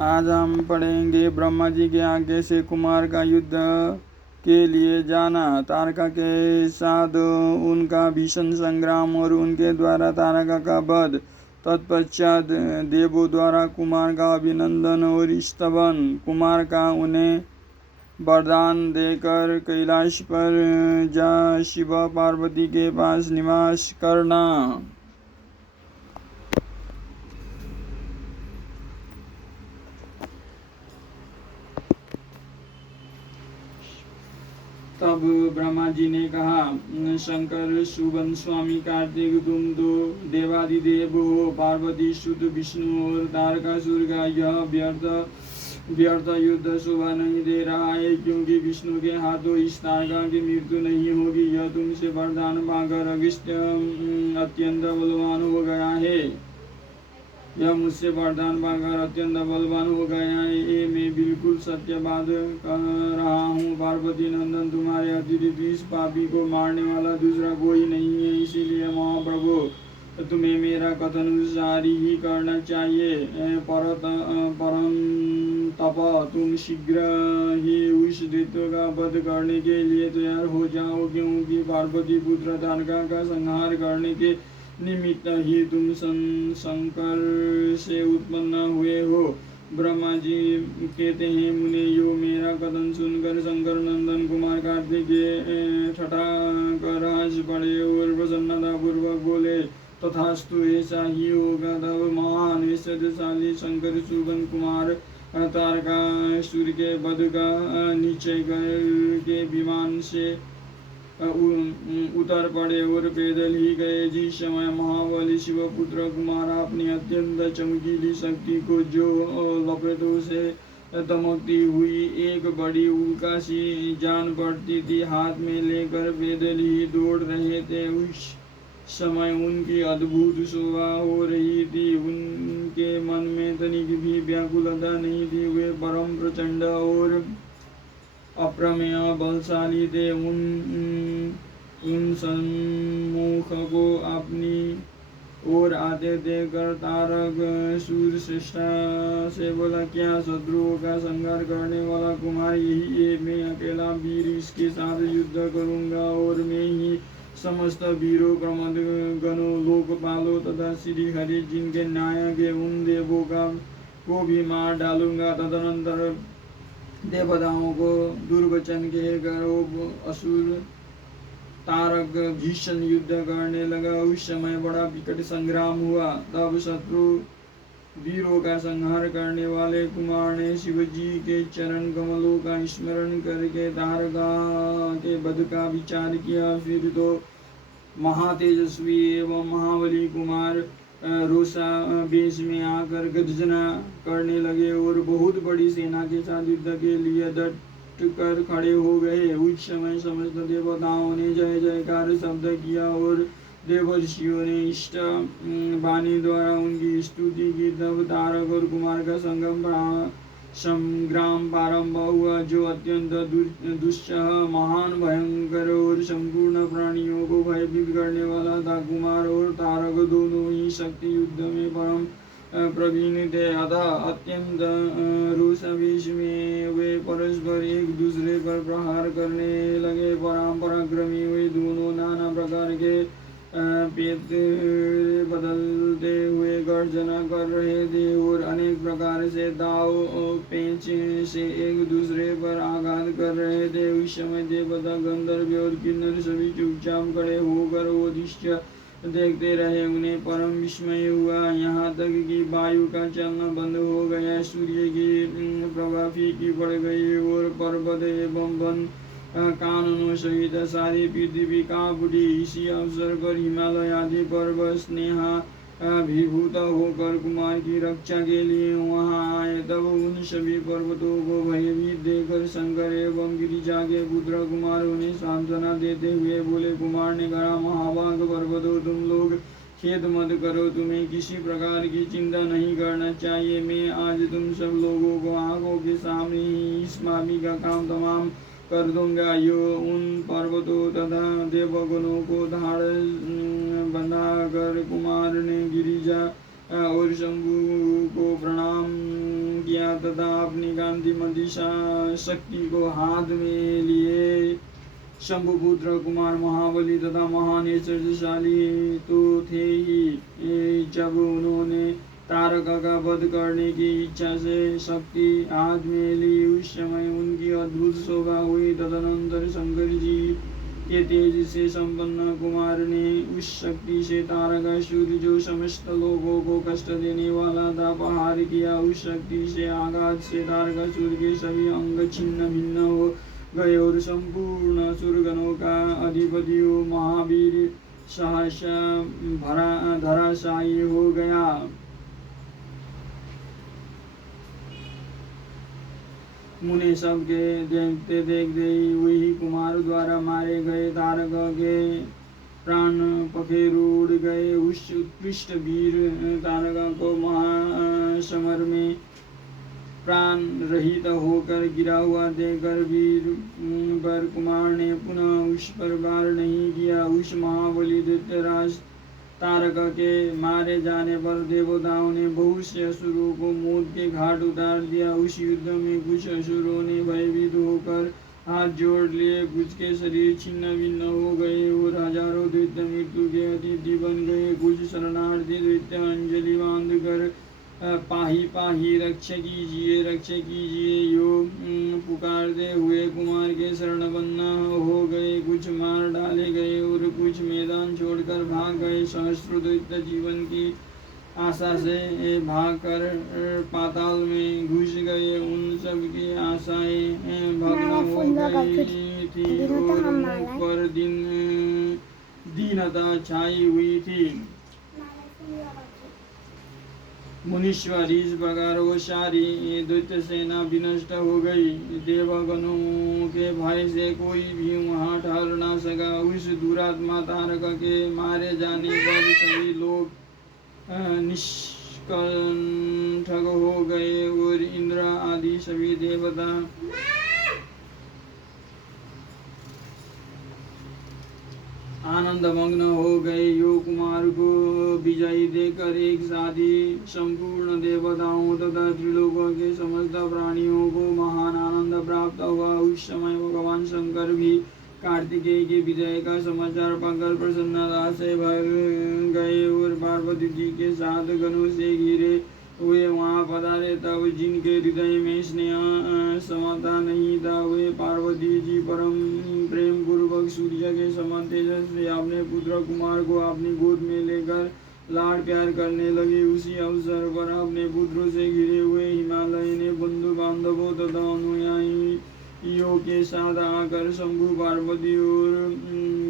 आज हम पढ़ेंगे ब्रह्मा जी के आज्ञा से कुमार का युद्ध के लिए जाना, तारका के साथ उनका भीषण संग्राम और उनके द्वारा तारका का वध। तत्पश्चात देवों द्वारा कुमार का अभिनंदन और स्तवन। कुमार का उन्हें वरदान देकर कैलाश पर जा शिव पार्वती के पास निवास करना। तब ब्रह्मा जी ने कहा, शंकर सुबन स्वामी कार्तिक, तुम तो देवादिदेव हो। पार्वती सुत विष्णु और तारकासुर का यह व्यर्थ युद्ध शोभा नहीं दे रहा है, क्योंकि विष्णु के हाथों इस तारका की मृत्यु नहीं होगी। यह तुमसे वरदान पाकर अगस्त्य अत्यंत बलवान हो गया है। यह मुझसे वरदान पाकर अत्यंत बलवान हो गया है, ये मैं बिल्कुल सत्य बात कह रहा हूँ। पार्वती नंदन, तुम्हारे अतिरिक्त इस पापी को मारने वाला दूसरा कोई नहीं है, इसीलिए महाप्रभु तुम्हें मेरा कथन अनुसार ही करना चाहिए। परम तप, तुम शीघ्र ही उस दैत्य का वध करने के लिए तैयार हो जाओ, क्योंकि पार्वती पुत्र तारका का संहार करने के निमित्त ही तुम शंकर से उत्पन्न हुए हो। ब्रह्मा जी कहते हैं, मुने यो मेरा कथन सुनकर शंकर नंदन कुमार कार्तिक के ठठा कर हंस पड़े और प्रसन्नता पूर्वक बोले, तथास्तु ऐसा ही होगा। तब महान ऐश्वर्यशाली शंकर सुबन कुमार तारकासुर के वध का निश्चय करके विमान से उतर पड़े और पैदल ही गए। जिस समय महाबली शिवपुत्र कुमार अपनी अत्यंत चमकीली शक्ति को जो लपेटों से दमकती हुई एक बड़ी उल्का सी जान पड़ती थी हाथ में लेकर पैदल ही दौड़ रहे थे, उस समय उनकी अद्भुत शोभा हो रही थी। उनके मन में तनिक भी व्याकुलता नहीं थी। वे परम प्रचंड और अप्रमेय बलशाली थे। उन सम्मुख को अपनी ओर आते देखकर तारक सूर श्रेष्ठा से बोला, क्या शत्रुओं का संहार करने वाला कुमार यही है? मैं अकेला वीर इसके साथ युद्ध करूंगा और मैं ही समस्त वीरों प्रमद गणों लोकपालों तथा श्री हरि जिनके नायक है उन देवों को भी मार डालूंगा। तदनंतर देवताओं को दुर्वचन कहकर असुर तारक भीषण युद्ध करने लगा। उस समय बड़ा विकट संग्राम हुआ। तब शत्रु वीरों का संहार करने वाले कुमार ने शिवजी के चरण कमलों का स्मरण करके तारका के वध का विचार किया। फिर तो महातेजस्वी एवं महाबली कुमार रोषा वेश में आकर गर्जना करने लगे और बहुत बड़ी सेना के साथ युद्ध के लिए डट कर खड़े हो गए। उस समय समस्त देवताओं ने जय जयकार शब्द किया और देवर्षियों ने इष्ट वाणी द्वारा उनकी स्तुति की। तब तारक और कुमार का संग्राम प्रारंभ हुआ, जो अत्यंत दुस्सह, महान, भयंकर और संपूर्ण प्राणियों को भयभीत करने वाला था। कुमार और तारक दोनों ही शक्ति युद्ध में परम प्रवीण थे। अतः अत्यंत रोषावेश में वे परस्पर एक दूसरे पर प्रहार करने लगे। पराक्रमी वे दोनों नाना प्रकार के पेट बदलते हुए गर्जना कर रहे थे और अनेक प्रकार से दाव पेंच से एक दूसरे पर आघात कर रहे थे। उस समय देवता, गंधर्व और किन्नर सभी चुपचाप खड़े होकर वो दृश्य देखते रहे। उन्हें परम विस्मय हुआ, यहाँ तक कि वायु का चलना बंद हो गया, सूर्य की प्रभा फीकी पड़ गई और पर्वत एवं वन काननों सहित सारी पृथ्वी कांप उठी। इसी अवसर पर हिमालय आदि पर्वत स्नेहाभिभूत होकर कुमार की रक्षा के लिए वहां आए। तब उन सभी पर्वतों को भयभीत देखकर शंकर एवं गिरिजा के पुत्र कुमार उन्हें सांत्वना देते हुए बोले, कुमार ने कहा, महाभाग पर्वतों, तुम लोग खेद मत करो, तुम्हें किसी प्रकार की चिंता नहीं करना चाहिए। मैं आज तुम सब लोगों को आंखों के सामने ही इस पापी का काम तमाम कर दूंगा। यो उन पर्वतों तथा देवगणों को धाड़ बंधाकर कुमार ने गिरिजा और शंभु को प्रणाम किया तथा अपनी कांतिमती शक्ति को हाथ में लिए शंभुपुत्र कुमार महाबली तथा महान ऐश्वर्यशाली तो थे ही। जब उन्होंने तारका का वध करने की इच्छा से शक्ति हाथ में ली, उस समय उनकी अद्भुत शोभा हुई। तदनंतर शंकर जी के तेज से संपन्न कुमार ने उस शक्ति से तारकासुर, जो समस्त लोगों को कष्ट देने वाला था, प्रहार किया। उस शक्ति से आघात से तारकासुर के सभी अंग छिन्न भिन्न हो गए और संपूर्ण असुरगणों का अधिपति महावीर सहसा धराशायी हो गया। मुने सबके देखते देखते ही वही कुमार द्वारा मारे गए तारक के प्राण पखेरु उड़ गए। उस उत्कृष्ट वीर तारका को महासमर में प्राण रहित होकर गिरा हुआ देखकर वीर पर कुमार ने पुनः उस पर वार नहीं किया। उस महाबली दैत्यराज तारका के मारे जाने पर देवताओं ने बहुत से असुरों को मौत के घाट उतार दिया। उस युद्ध में कुछ असुरों ने भयभीत होकर हाथ जोड़ लिए, कुछ के शरीर छिन्न भिन्न हो गए और हजारों दैत्य मृत्यु के अतिथि बन गए। कुछ शरणार्थी दैत्य अंजलि बांध कर पाही पाही रक्षा कीजिए यो पुकारते हुए कुमार के शरणबद्ध हो गए। कुछ मार डाले गए और कुछ मैदान छोड़कर भाग गए। सहस्रों दैत्य जीवन की आशा से भागकर पाताल में घुस गए। उन सब की आशाएं भग्न हो गई थी और मुख पर दीनता छाई हुई थी। मुनीश्वर इस प्रकार वो सारी दैत्य सेना विनष्ट हो गई। देवगणों के भय से कोई भी वहां ठहर न सका। उस दुरात्मा तारक के मारे जाने पर सभी लोग निष्कंटक हो गए और इंद्र आदि सभी देवता आनंद मग्न हो गए। यो कुमार को विजयी देकर एक साथ ही संपूर्ण देवताओं तथा त्रिलोकों के समस्त प्राणियों को महान आनंद प्राप्त हुआ। उस समय भगवान शंकर भी कार्तिकेय के विजय का समाचार पाकर प्रसन्नता से भर गए और पार्वती जी के साथ गणों से घिरे हुए वहां पधारे। तब जिनके हृदय में स्नेह समाता नहीं था, वे पार्वती जी परम प्रेम पूर्वक सूर्य के समान तेजस्वी अपने पुत्र कुमार को अपनी गोद में लेकर लाड प्यार करने लगे। उसी अवसर पर अपने पुत्रों से घिरे हुए हिमालय ने बंधु बांधवों तथा अनुयायियों के साथ आकर शंभु, पार्वती और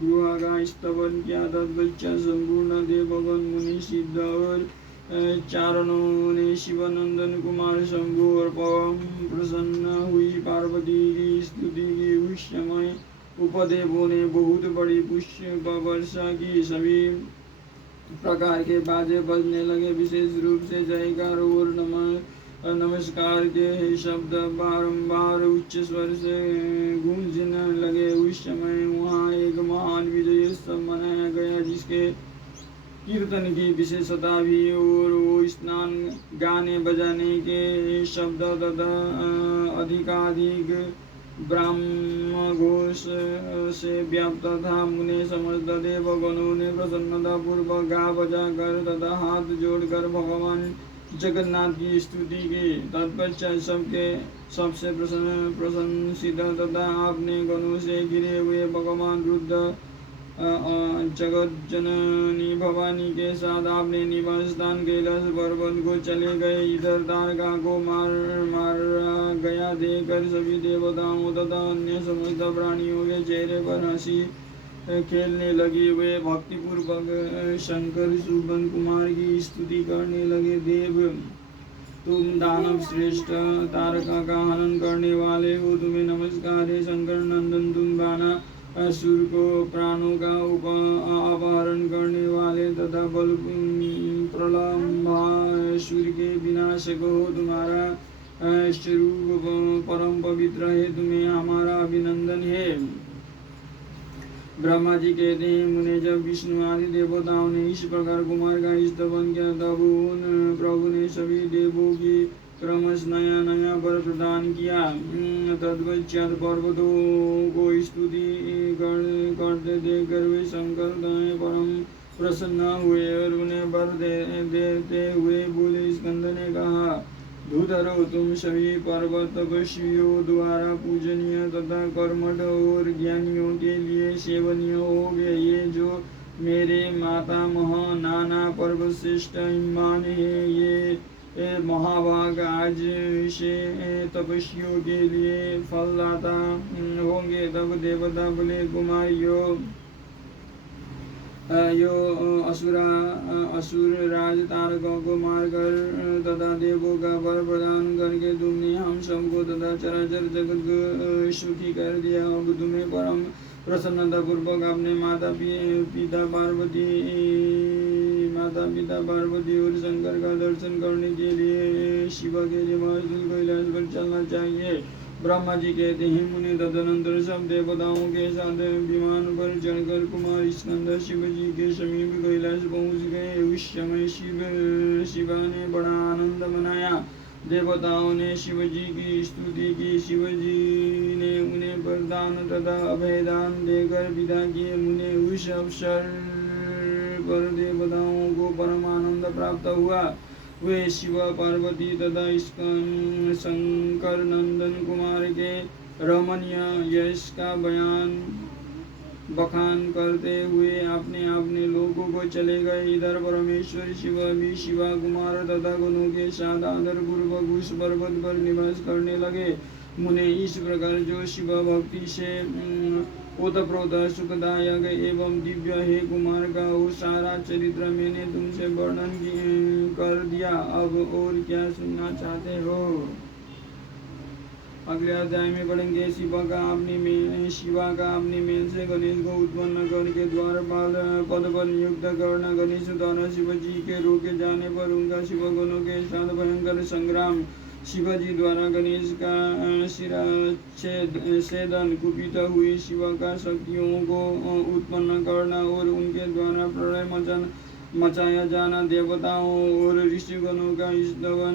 गुहा का स्तवन किया। तत्पश्चात संपूर्ण देवगण, मुनि, सिद्ध और चारणों ने शिवनंदन कुमार शंभु और परम प्रसन्न हुई पार्वती की स्तुति की। उस समय उपदेवों ने बहुत बड़ी पुष्प वर्षा की। सभी प्रकार के बाजे बजने लगे। विशेष रूप से जयकार और नमस्कार के शब्द बारंबार उच्च स्वर से गूंजने लगे। उस समय वहाँ एक महान विजयोत्सव मनाया गया, जिसके कीर्तन की विशेषता भी और वो स्नान, गाने बजाने के शब्द तथा अधिकाधिक ब्राह्म घोष से व्याप्त था। मुने समस्त देवगणों ने प्रसन्नता पूर्वक गा बजा कर तथा हाथ जोड़कर भगवान जगन्नाथ की स्तुति की। तत्पश्चात सबसे प्रशंसित तथा अपने गणों से घिरे हुए भगवान रुद्र जगत जननी भवानी के साथ अपने निवास स्थान कैलाश पर्वत को चले गए। इधर तारका को मारा गया देखकर सभी देवताओं तथा अन्य समस्त प्राणियों के चेहरे पर हंसी खेलने लगी। वे भक्तिपूर्वक शंकर सुबन कुमार की स्तुति करने लगे। देव, तुम दानव श्रेष्ठ तारका का हनन करने वाले हो, तुम्हें नमस्कार है। शंकर नंदन, तुम बाना असुर को प्राणों का अपहरण करने वाले तथा बल प्रलंबासुर के विनाशक हो। तुम्हारा स्वरूप परम पवित्र है, तुम्हें हमारा अभिनंदन है। ब्रह्मा जी कहते हैं, मुने जब विष्णु आदि देवताओं ने इस प्रकार कुमार का स्तवन किया, तब उन प्रभु ने सभी देवों की क्रमश नया नया वर प्रदान किया। तत्पश्चात पर्वतों को स्तुति करते देखकर वे शंकर परम प्रसन्न हुए और उन्हें वर देते हुए बोले। स्कंद ने कहा, धूतरो, तुम सभी पर्वत तपस्वियों द्वारा पूजनीय तथा कर्मठ और ज्ञानियों के लिए सेवनीय हो गए। ये जो मेरे मातामह नाना पर्वत श्रेष्ठ हिमान है, ये महाभाग आज से तपस्वियों के लिए फलदाता होंगे। तब देवता बोले, कुमार असुर राज तारकों को मारकर तथा देवों का वर प्रदान करके तुमने हम सबको तथा चराचर जगत को सुखी कर दिया। अब तुम्हें परम प्रसन्नता पूर्वक अपने माता पिता पार्वती और शंकर का दर्शन करने के लिए शिव के हिमाचल कैलाश पर चलना चाहिए। ब्रह्मा जी कहते हैं, मुनि तदनंतर सब देवताओं के साथ विमान पर चढ़कर कुमार स्कंद शिव जी के समीप कैलाश पहुँच गए। उस समय शिवा ने बड़ा आनंद मनाया। देवताओं ने शिव जी की स्तुति की। शिव जी ने उन्हें वरदान तथा अभयदान देकर विदा किए। मुने उस अवसर पर देवताओं को परम आनंद प्राप्त हुआ। वे शिव पार्वती तथा शंकर नंदन कुमार के रमणीय यश का बखान करते हुए अपने लोगों को चले गए। इधर परमेश्वर शिव भी शिवा कुमार तथा गुणों के साथ आदर पूर्वक उस पर्वत पर निवास करने लगे। मुने इस प्रकार जो शिव भक्ति से ओतप्रोत सुखदायक एवं दिव्य है कुमार का वो सारा चरित्र मैंने तुमसे वर्णन कर दिया। अब और क्या सुनना चाहते हो? अगले अध्याय में पढ़ेंगे शिवा का अपनी मेन से गणेश को उत्पन्न करके द्वारपाल पद पर नियुक्त करना। गणेश द्वारा शिव जी के रोके जाने पर उनका शिव गुणों के साथ भयंकर संग्राम। शिवाजी द्वारा गणेश का शिरच्छेदन, कुपित हुई शिव का शक्तियों को उत्पन्न करना और उनके द्वारा प्रलय मचाया जाना। देवताओं और ऋषिगणों का स्तवन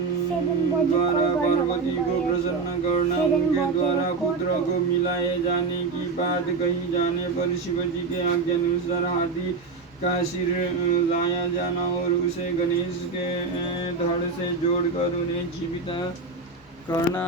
द्वारा पार्वती को प्रसन्न करना। उनके द्वारा पुत्र को मिलाए जाने की बात कही जाने पर शिवजी के आज्ञानुसार हाथी का सिर लाया जाना और उसे गणेश के धड़ से जोड़कर उन्हें जीवित करना।